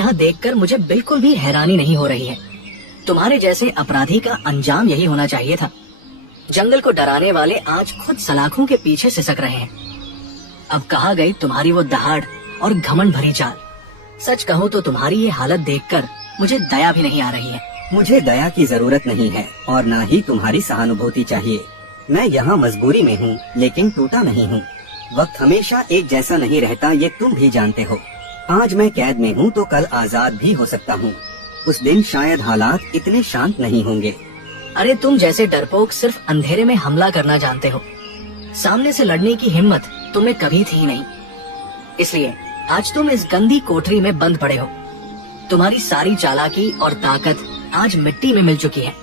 यहाँ देखकर मुझे बिल्कुल भी हैरानी नहीं हो रही है। तुम्हारे जैसे अपराधी का अंजाम यही होना चाहिए था। जंगल को डराने वाले आज खुद सलाखों के पीछे सिसक रहे हैं। अब कहाँ गई तुम्हारी वो दहाड़ और घमंड भरी चाल। सच कहूँ तो तुम्हारी ये हालत देखकर मुझे दया भी नहीं आ रही है। मुझे दया की जरूरत नहीं है और न ही तुम्हारी सहानुभूति चाहिए। मैं यहाँ मजबूरी में हूँ, लेकिन टूटा नहीं हूँ। वक्त हमेशा एक जैसा नहीं रहता, ये तुम भी जानते हो। आज मैं कैद में हूँ तो कल आजाद भी हो सकता हूँ। उस दिन शायद हालात इतने शांत नहीं होंगे। अरे तुम जैसे डरपोक सिर्फ अंधेरे में हमला करना जानते हो। सामने से लड़ने की हिम्मत तुम्हें कभी थी नहीं। इसलिए आज तुम इस गंदी कोठरी में बंद पड़े हो। तुम्हारी सारी चालाकी और ताकत आज मिट्टी में मिल चुकी है।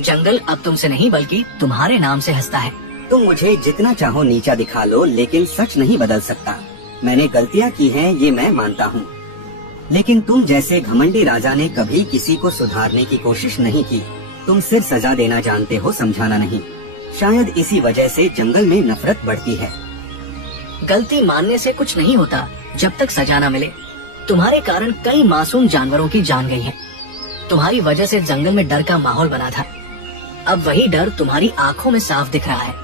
जंगल अब तुमसे नहीं बल्कि तुम्हारे नाम से हंसता है। तुम मुझे जितना चाहो नीचा दिखा लो, लेकिन सच नहीं बदल सकता। मैंने गलतियाँ की हैं, ये मैं मानता हूँ, लेकिन तुम जैसे घमंडी राजा ने कभी किसी को सुधारने की कोशिश नहीं की। तुम सिर्फ सजा देना जानते हो, समझाना नहीं। शायद इसी वजह से जंगल में नफरत बढ़ती है। गलती मानने से कुछ नहीं होता जब तक सजा न मिले। तुम्हारे कारण कई मासूम जानवरों की जान गई है। तुम्हारी वजह से जंगल में डर का माहौल बना था। अब वही डर तुम्हारी आंखों में साफ दिख रहा है।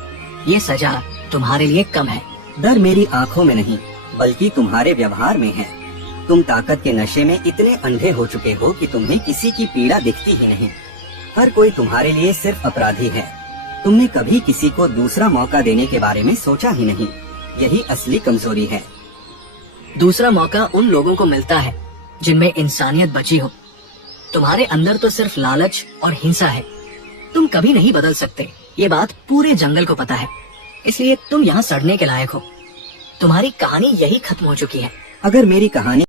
ये सजा तुम्हारे लिए कम है। डर मेरी आंखों में नहीं, बल्कि तुम्हारे व्यवहार में है। तुम ताकत के नशे में इतने अंधे हो चुके हो कि तुम्हें किसी की पीड़ा दिखती ही नहीं। हर कोई तुम्हारे लिए सिर्फ अपराधी है। तुमने कभी किसी को दूसरा मौका देने के बारे में सोचा ही नहीं। यही असली कमजोरी है। दूसरा मौका उन लोगों को मिलता है जिनमें इंसानियत बची हो। तुम्हारे अंदर तो सिर्फ लालच और हिंसा है। तुम कभी नहीं बदल सकते, ये बात पूरे जंगल को पता है। इसलिए तुम यहाँ सड़ने के लायक हो। तुम्हारी कहानी यही खत्म हो चुकी है। अगर मेरी कहानी